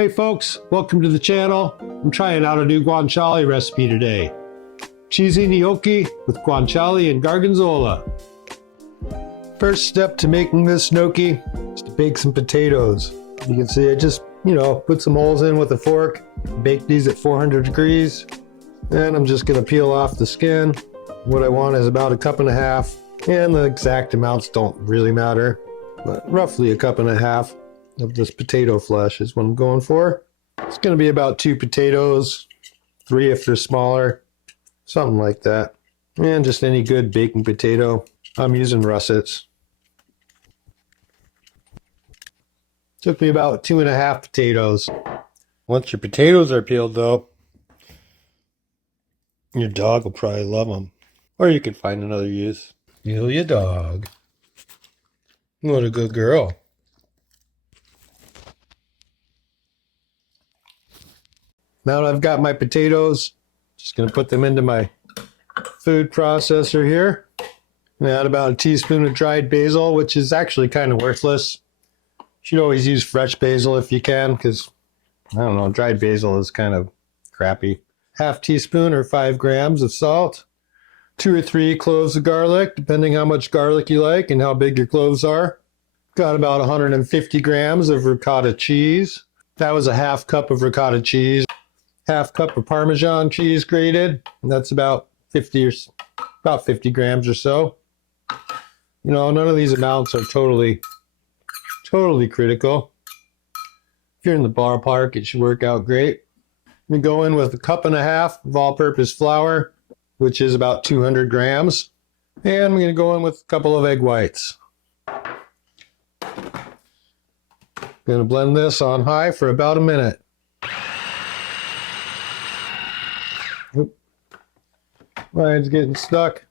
Hey folks, welcome to the channel. I'm trying out a new guanciale recipe today. Cheesy gnocchi with guanciale and gorgonzola. First step to making this gnocchi is to bake some potatoes. You can see I just, put some holes in with a fork, bake these at 400 degrees. And I'm just gonna peel off the skin. What I want is about 1.5 cups, and the exact amounts don't really matter, but roughly 1.5 cups of this potato flesh is what I'm going for. It's gonna be about 2 potatoes, 3 if they're smaller, something like that. And just any good baking potato. I'm using russets. Took me about 2.5 potatoes. Once your potatoes are peeled though, your dog will probably love them. Or you can find another use. Peel your dog. What a good girl. Now that I've got my potatoes, just going to put them into my food processor here. And add about 1 teaspoon of dried basil, which is actually kind of worthless. You should always use fresh basil if you can, because, dried basil is kind of crappy. 1/2 teaspoon or 5 grams of salt. 2 or 3 cloves of garlic, depending how much garlic you like and how big your cloves are. Got about 150 grams of ricotta cheese. That was 1/2 cup of ricotta cheese. 1/2 cup of Parmesan cheese grated. And that's about 50 grams or so. None of these amounts are totally critical. If you're in the ballpark, it should work out great. We go in with 1.5 cups of all-purpose flour, which is about 200 grams. And I'm going to go in with a couple of egg whites. Going to blend this on high for about a minute. Oop. Mine's getting stuck.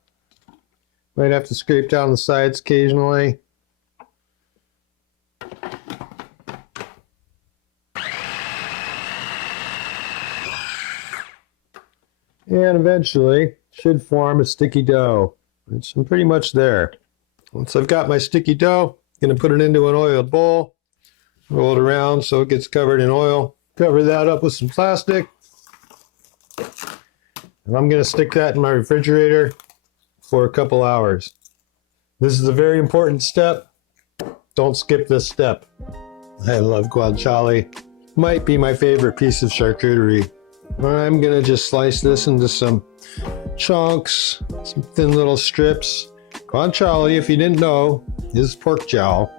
Might have to scrape down the sides occasionally. And eventually should form a sticky dough. I'm pretty much there. Once I've got my sticky dough, I'm going to put it into an oiled bowl, roll it around so it gets covered in oil. Cover that up with some plastic. And I'm going to stick that in my refrigerator for a couple hours. This is a very important step. Don't skip this step. I love guanciale. Might be my favorite piece of charcuterie. I'm going to just slice this into some chunks, some thin little strips. Guanciale, if you didn't know, is pork jowl.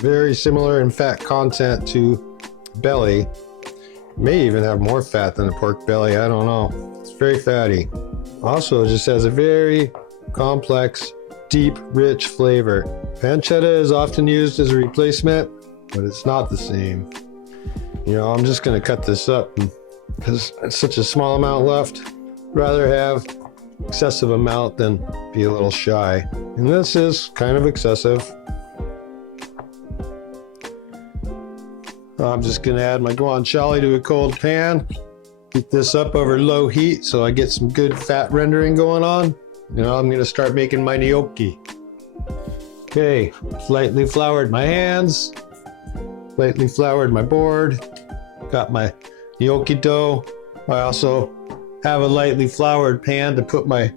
Very similar in fat content to belly. May even have more fat than a pork belly, I don't know. It's very fatty. Also, it just has a very complex, deep, rich flavor. Pancetta is often used as a replacement, but it's not the same. I'm just going to cut this up because it's such a small amount left. Rather have excessive amount than be a little shy. And this is kind of excessive. I'm just going to add my guanciale to a cold pan. Heat this up over low heat so I get some good fat rendering going on. I'm going to start making my gnocchi. Okay, lightly floured my hands. Lightly floured my board. Got my gnocchi dough. I also have a lightly floured pan to put my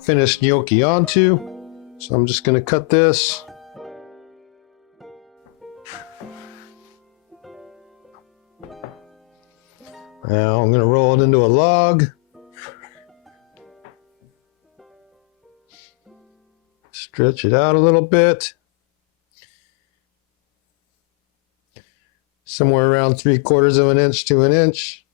finished gnocchi onto. So I'm just going to cut this. Now I'm going to roll it into a log. Stretch it out a little bit. Somewhere around 3/4 of an inch to an inch.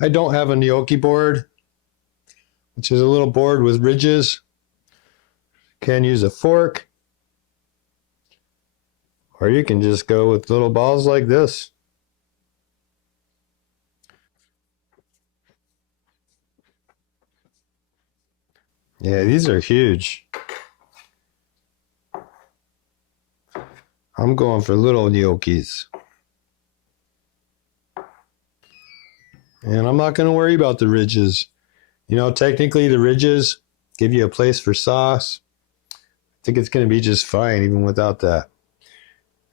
I don't have a gnocchi board, which is a little board with ridges. Can use a fork, or you can just go with little balls like this. Yeah, these are huge. I'm going for little gnocchis. And I'm not going to worry about the ridges. You know, technically the ridges give you a place for sauce. I think it's going to be just fine even without that.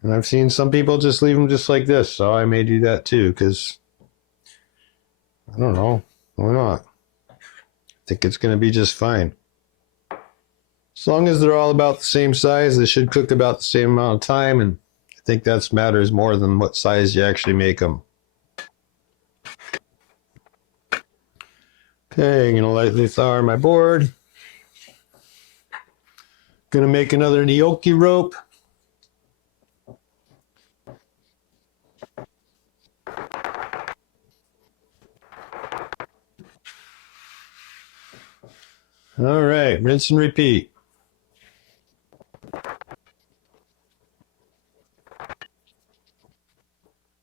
And I've seen some people just leave them just like this, so I may do that too, because I don't know, why not? I think it's going to be just fine. As long as they're all about the same size, they should cook about the same amount of time, and I think that matters more than what size you actually make them. Okay, I'm going to lightly flour my board. Going to make another gnocchi rope. All right, rinse and repeat.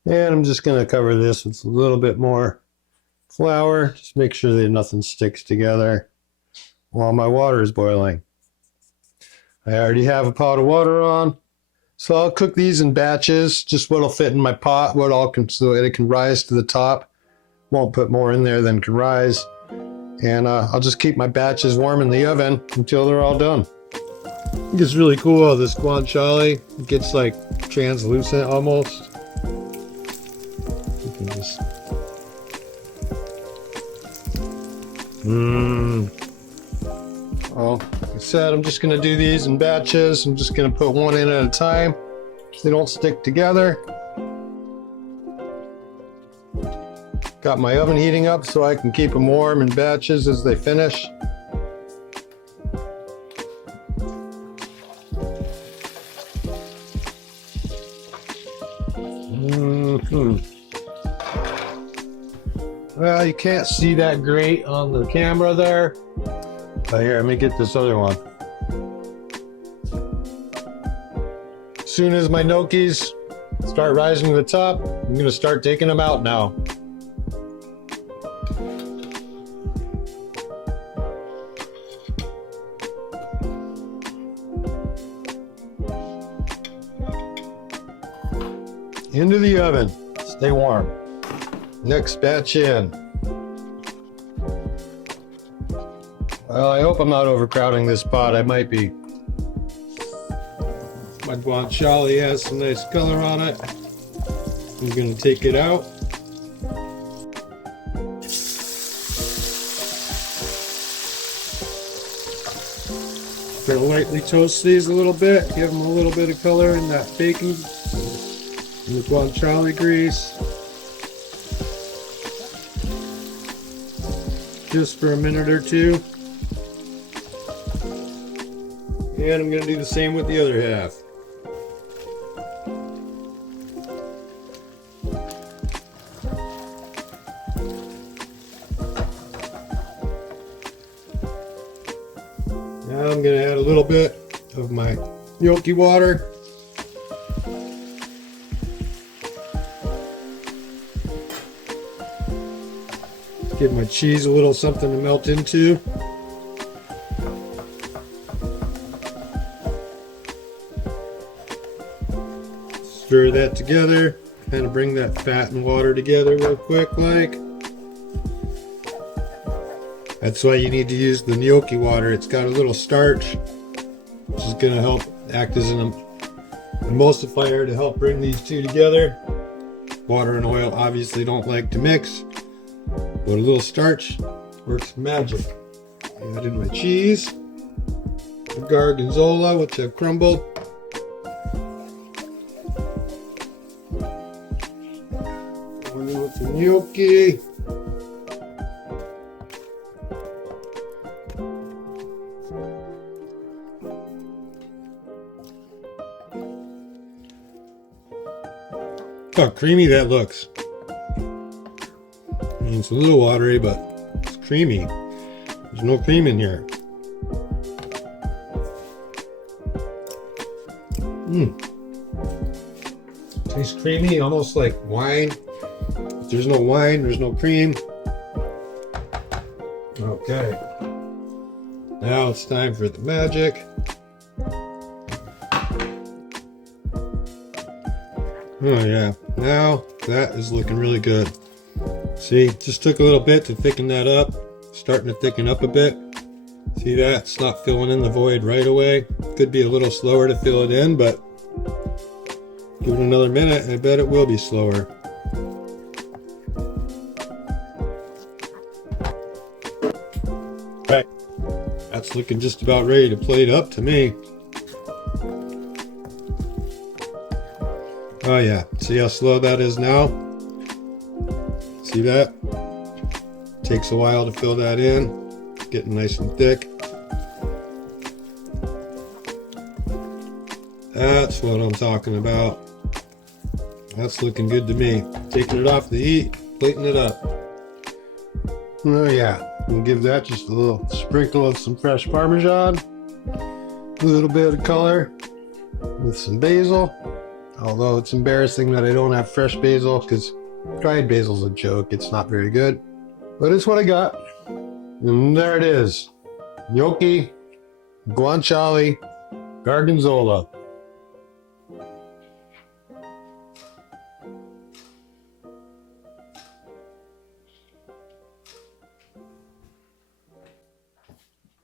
And I'm just going to cover this with a little bit more flour. Just make sure that nothing sticks together while my water is boiling. I already have a pot of water on, so I'll cook these in batches, just what'll fit in my pot, so that it can rise to the top. Won't put more in there than can rise. And I'll just keep my batches warm in the oven until they're all done. I think it's really cool how this guanciale, it gets like translucent almost. You can just... Well, like I said, I'm just going to do these in batches. I'm just going to put one in at a time so they don't stick together. Got my oven heating up so I can keep them warm in batches as they finish. Well, you can't see that great on the camera there. But here, let me get this other one. As soon as my gnocchis start rising to the top, I'm going to start taking them out now. Into the oven. Stay warm. Next batch in. Well, I hope I'm not overcrowding this pot. I might be. My guanciale has some nice color on it. I'm going to take it out. Going to lightly toast these a little bit. Give them a little bit of color in that bacon and the guanciale grease. Just for a minute or two. And I'm going to do the same with the other half. Now I'm going to add a little bit of my gnocchi water. Give my cheese a little something to melt into. Stir that together, kind of bring that fat and water together real quick like. That's why you need to use the gnocchi water. It's got a little starch, which is going to help act as an emulsifier to help bring these two together. Water and oil obviously don't like to mix, but a little starch works magic. Add in my cheese, the Gorgonzola, which I've crumbled. Going in with the gnocchi. Look how creamy that looks. I mean, it's a little watery, but it's creamy. There's no cream in here. Tastes creamy, almost like wine. If there's no wine, there's no cream. Okay. Now it's time for the magic. Oh yeah, now that is looking really good. See, just took a little bit to thicken that up. Starting to thicken up a bit. See that? It's not filling in the void right away. Could be a little slower to fill it in, but give it another minute and I bet it will be slower. Right. That's looking just about ready to plate up to me. Oh yeah, see how slow that is now? See that? Takes a while to fill that in. Getting nice and thick. That's what I'm talking about. That's looking good to me. Taking it off the heat, plating it up. Oh yeah, and give that just a little sprinkle of some fresh Parmesan. A little bit of color with some basil. Although it's embarrassing that I don't have fresh basil because dried basil's a joke. It's not very good. But it's what I got. And there it is. Gnocchi, guanciale, gorgonzola.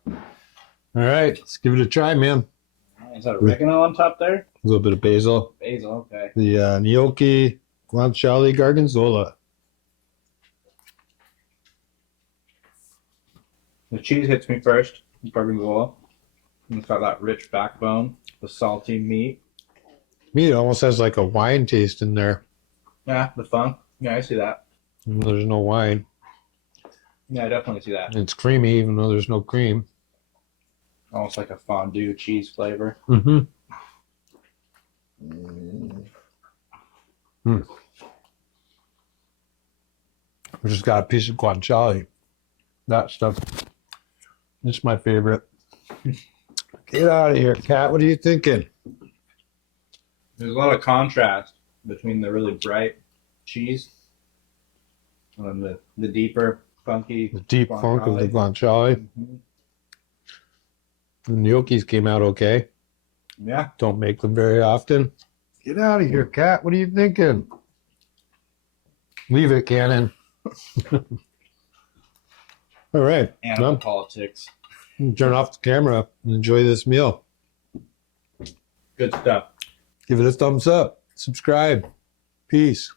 All right, let's give it a try, man. Is that oregano on top there? A little bit of basil. Basil, okay. The gnocchi, guanciale, gorgonzola. The cheese hits me first, gorgonzola. And it's got that rich backbone, the salty meat. Meat almost has like a wine taste in there. Yeah, the funk. Yeah, I see that. And there's no wine. Yeah, I definitely see that. It's creamy even though there's no cream. Almost like a fondue cheese flavor. Mm-hmm. We just got a piece of guanciale. That stuff. It's my favorite. Get out of here, Kat. What are you thinking? There's a lot of contrast between the really bright cheese and the deeper, funky. The deep funk of the guanciale. Mm-hmm. The gnocchis came out okay. Yeah. Don't make them very often. Get out of here, Kat. What are you thinking? Leave it, Cannon. All right. Animal Well, politics. turn off the camera and enjoy this meal. Good stuff. Give it a thumbs up. Subscribe. Peace.